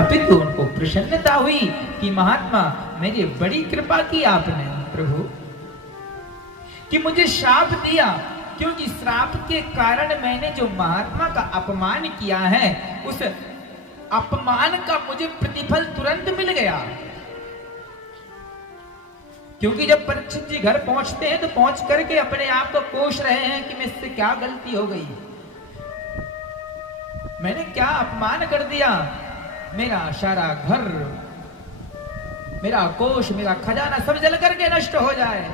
अपितु उनको प्रसन्नता हुई कि महात्मा मेरी बड़ी कृपा की आपने प्रभु, कि मुझे श्राप दिया, क्योंकि श्राप के कारण मैंने जो महात्मा का अपमान किया है, उस अपमान का मुझे प्रतिफल तुरंत मिल गया। क्योंकि जब परीक्षित जी घर पहुंचते हैं तो पहुंच करके अपने आप को कोस रहे हैं कि मुझसे क्या गलती हो गई, मैंने क्या अपमान कर दिया, मेरा सारा घर, मेरा कोष, मेरा खजाना सब जल करके नष्ट हो जाए,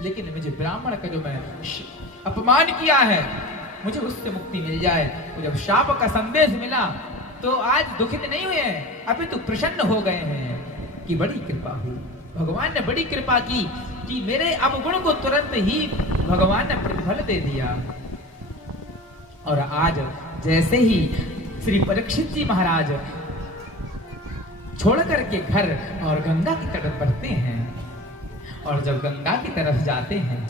लेकिन मुझे ब्राह्मण का जो मैं अपमान किया है मुझे उससे मुक्ति मिल जाए। तो जब शाप का संदेश मिला तो आज दुखित नहीं हुए हैं, अभी तो प्रसन्न हो गए हैं कि बड़ी कृपा हुई, भगवान ने बड़ी कृपा की कि मेरे अवगुण को तुरंत ही भगवान ने प्रतिफल दे दिया। और आज जैसे ही श्री परीक्षित जी महाराज छोड़ करके घर और गंगा की तरफ बढ़ते हैं, और जब गंगा की तरफ जाते हैं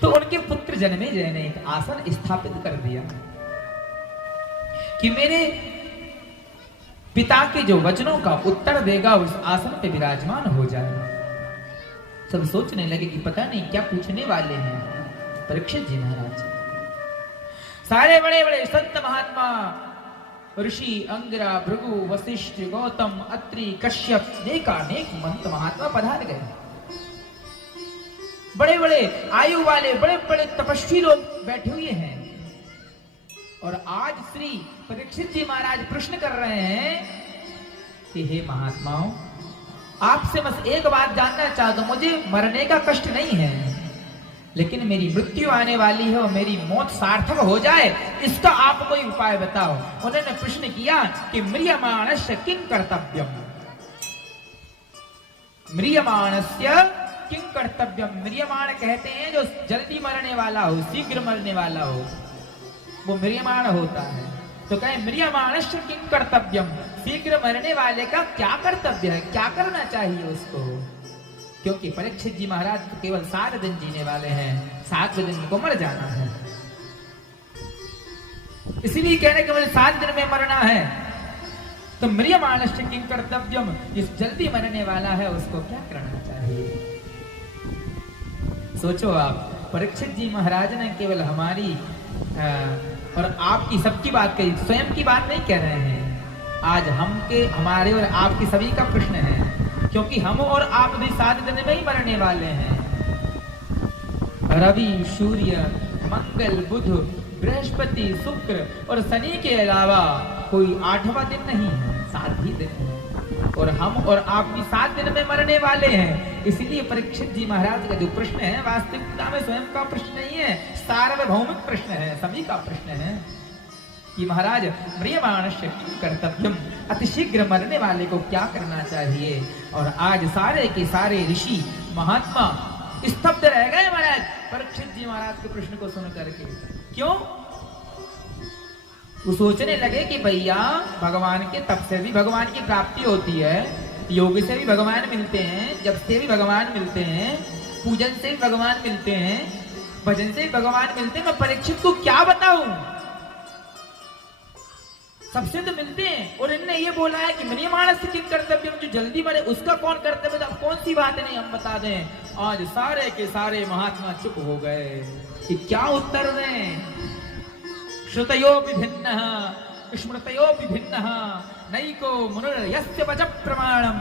तो उनके पुत्र जन्मेजय ने एक आसन स्थापित कर दिया कि मेरे पिता के जो वचनों का उत्तर देगा उस आसन पे विराजमान हो जाए। सब सोचने लगे कि पता नहीं क्या पूछने वाले हैं परीक्षित जी महाराज। सारे बड़े बड़े संत महात्मा, ऋषि, अंगिरा, भृगु, वशिष्ठ, गौतम, अत्रि, कश्यप, अनेक मंत महात्मा पधार गए। बड़े बड़े आयु वाले बड़े बड़े तपस्वी लोग बैठे हुए हैं, और आज श्री परीक्षित जी महाराज प्रश्न कर रहे हैं कि हे महात्माओं, आपसे बस एक बात जानना चाहता हूं, मुझे मरने का कष्ट नहीं है, लेकिन मेरी मृत्यु आने वाली है और मेरी मौत सार्थक हो जाए, इसका आप कोई उपाय बताओ। उन्होंने प्रश्न किया कि म्रियमाणस्य किं कर्तव्यम, म्रियमाणस्य किं कर्तव्यम। म्रियमाण कहते हैं जो जल्दी मरने वाला हो, शीघ्र मरने वाला हो, वो म्रियमाण होता है। तो कहे म्रियमाणस्य किं कर्तव्यम, शीघ्र मरने वाले का क्या कर्तव्य है, क्या करना चाहिए उसको। क्योंकि परीक्षित जी महाराज तो केवल 7 दिन जीने वाले हैं, 7वें दिन को मर जाना है, इसीलिए कहने के मुझे 7 दिन में मरना है। तो म्रियमाणस्य किं कर्तव्यम, जिस जल्दी मरने वाला है उसको क्या करना चाहिए। सोचो आप, परीक्षित जी महाराज ने केवल हमारी और आपकी सबकी बात कही, स्वयं की बात नहीं कह रहे हैं। आज हमारे और आपकी सभी का प्रश्न है, क्योंकि हम और आप भी 7 दिन में ही मरने वाले हैं। रवि, सूर्य, मंगल, बुध, बृहस्पति, शुक्र और शनि के अलावा कोई 8वां दिन नहीं है, 7 ही दिन है, और हम और आप भी 7 दिन में मरने वाले हैं। इसलिए परीक्षित जी महाराज का जो प्रश्न है वास्तविकता में स्वयं का प्रश्न नहीं है, सार्वभौमिक प्रश्न है, सभी का प्रश्न है कि महाराज म्रियमाणस्य किं कर्तव्यम, अतिशीघ्र मरने वाले को क्या करना चाहिए। और आज सारे के सारे ऋषि महात्मा स्तब्ध रह गए महाराज परीक्षित जी महाराज के प्रश्न को सुन करके। क्यों? वो सोचने लगे कि भैया भगवान के तप से भी भगवान की प्राप्ति होती है, योग से भी भगवान मिलते हैं, जप से भी भगवान मिलते हैं, पूजन से भी भगवान मिलते हैं, भजन से भी भगवान मिलते हैं, मैं परीक्षित को क्या बताऊं, सबसे तो मिलते हैं। और इनने ये बोला है कि म्रियमाणस्य किं कर्तव्यम, जो जल्दी मरे उसका कौन कर्तव्य था, कौन सी बात नहीं हम बता दें। आज सारे के सारे महात्मा चुप हो गए कि क्या उत्तर दें। श्रुतयोऽपि भिन्नः स्मृतयोऽपि भिन्नः नैको मुनिर्यस्य वच प्रमाणम।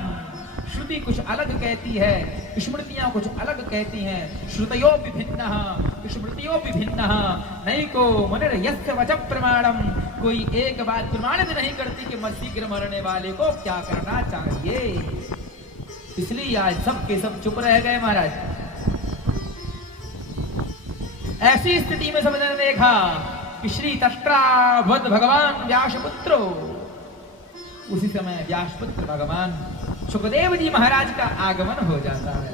श्रुति कुछ अलग कहती है, स्मृतियां कुछ अलग कहती हैं। श्रुतयोऽपि भिन्नः स्मृतयोऽपि भिन्नः नैको मुनिर्यस्य वच प्रमाणम। कोई एक बात प्रमाणित नहीं करती कि शीघ्र मरने वाले को क्या करना चाहिए। इसलिए आज सब के सब चुप रह गए महाराज। ऐसी स्थिति में सबने देखा कि श्री तष्ट्रावध भगवान व्यासपुत्रो, उसी समय व्यासपुत्र भगवान सुखदेव जी महाराज का आगमन हो जाता है।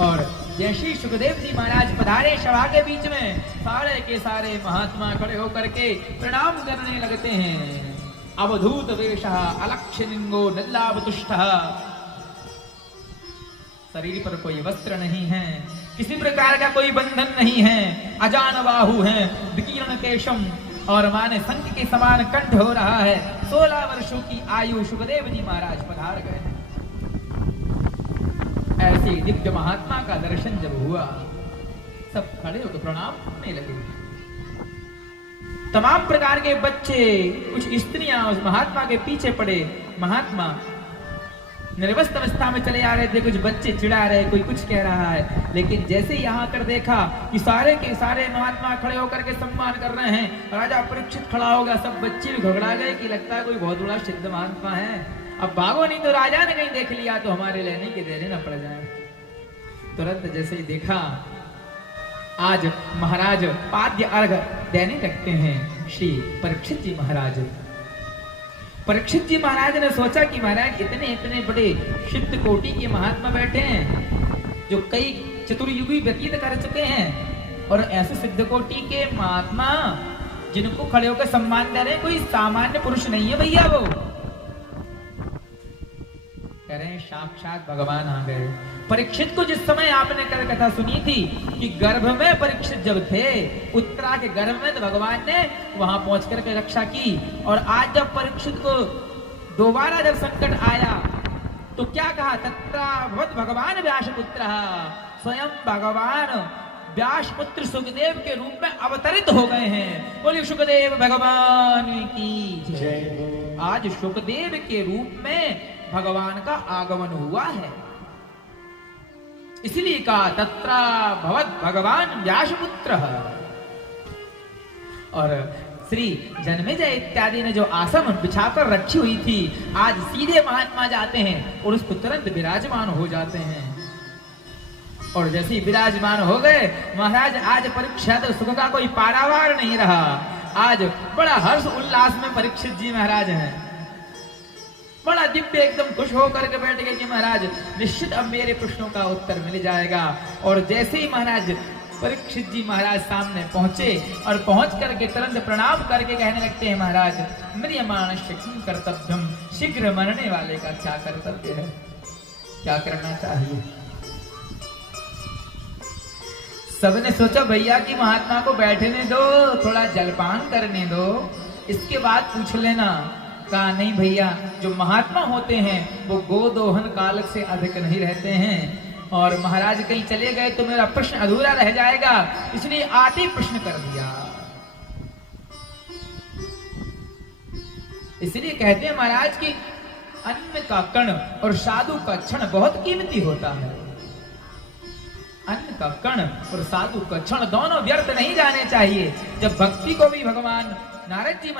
और जैसे सुखदेव जी महाराज पधारे सभा के बीच में, सारे के सारे महात्मा खड़े होकर के प्रणाम करने लगते हैं। अवधूत वेशः अलक्षणिंगो नल्लावतुष्टः, शरीर पर कोई वस्त्र नहीं है, किसी प्रकार का कोई बंधन नहीं है, अजान बाहु है, विकीर्ण केशम और माने शंख के समान कंठ हो रहा है। 16 वर्षों की आयु सुखदेव जी महाराज पधार गए। ऐसे दिव्य महात्मा का दर्शन जब हुआ, सब खड़े होकर प्रणाम करने लगे। तमाम प्रकार के बच्चे, कुछ स्त्रियां उस महात्मा के पीछे पड़े। महात्मा निर्वस्त अवस्था में चले आ रहे थे, कुछ बच्चे चिढ़ा रहे, कोई कुछ कह रहा है। लेकिन जैसे ही यहाँ कर देखा कि सारे के सारे महात्मा खड़े होकर के सम्मान कर रहे हैं, राजा परीक्षित खड़ा होगा, सब बच्चे भी घबरा गए कि लगता है कोई बहुत बड़ा सिद्ध महात्मा है, अब भागो नहीं तो राजा ने कहीं देख लिया तो हमारे लेने के देने न पड़ जाए। तुरंत जैसे ही देखा, आज महाराज पाद्य अर्घ देने लगते हैं श्री परीक्षित जी महाराज। परीक्षित जी महाराज ने सोचा कि महाराज इतने इतने बड़े सिद्ध कोटि के महात्मा बैठे हैं, जो कई चतुर्युगी व्यतीत कर चुके हैं, और ऐसे सिद्ध कोटि के महात्मा जिनको खड़े होकर सम्मान दे रहे हैं, कोई सामान्य पुरुष नहीं है भैया। वो कह रहे हैं साक्षात भगवान आ गए। परीक्षित को जिस समय आपने कल कथा सुनी थी कि गर्भ में परीक्षित जब थे, उत्तरा के गर्भ में, तो भगवान ने वहां पहुंच करके रक्षा की। और आज जब परीक्षित को दोबारा जब संकट आया तो क्या कहा, तत्रा भगवत भगवान व्यासपुत्र, स्वयं भगवान व्यासपुत्र सुखदेव के रूप में अवतरित हो गए हैं। बोलिए सुखदेव भगवान की जय। आज सुखदेव के रूप में भगवान का आगमन हुआ है, इसलिए कहा तत्रा भवत भगवान व्यासपुत्र। और श्री जन्मेजय इत्यादि ने जो आसन बिछाकर रखी हुई थी, आज सीधे महात्मा जाते हैं और उसको तुरंत विराजमान हो जाते हैं। और जैसे ही विराजमान हो गए महाराज, आज परीक्षित सुख का कोई पारावार नहीं रहा। आज बड़ा हर्ष उल्लास में परीक्षित जी महाराज हैं, बड़ा दिव्य एकदम खुश होकर के बैठ गए कि महाराज निश्चित अब मेरे प्रश्नों का उत्तर मिल जाएगा। और जैसे ही महाराज परीक्षित जी महाराज सामने पहुंचे और पहुंच करके तुरंत प्रणाम करके कहने लगते हैं, महाराज म्रियमाणस्य किं कर्तव्यम, शीघ्र मरने वाले का क्या कर्तव्य है, क्या करना चाहिए। सबने सोचा भैया कि महात्मा को बैठने दो, थोड़ा जलपान करने दो, इसके बाद पूछ लेना। कहा नहीं भैया, जो महात्मा होते हैं वो गोदोहन काल से अधिक नहीं रहते हैं, और महाराज कहीं चले गए तो मेरा प्रश्न अधूरा रह जाएगा, इसलिए आते प्रश्न कर दिया। इसलिए कहते हैं महाराज कि अन्न का कण और साधु का क्षण बहुत कीमती होता है। अन्न का कण और साधु का क्षण दोनों व्यर्थ नहीं जाने चाहिए। जब भक्ति को भी भगवान नारद जी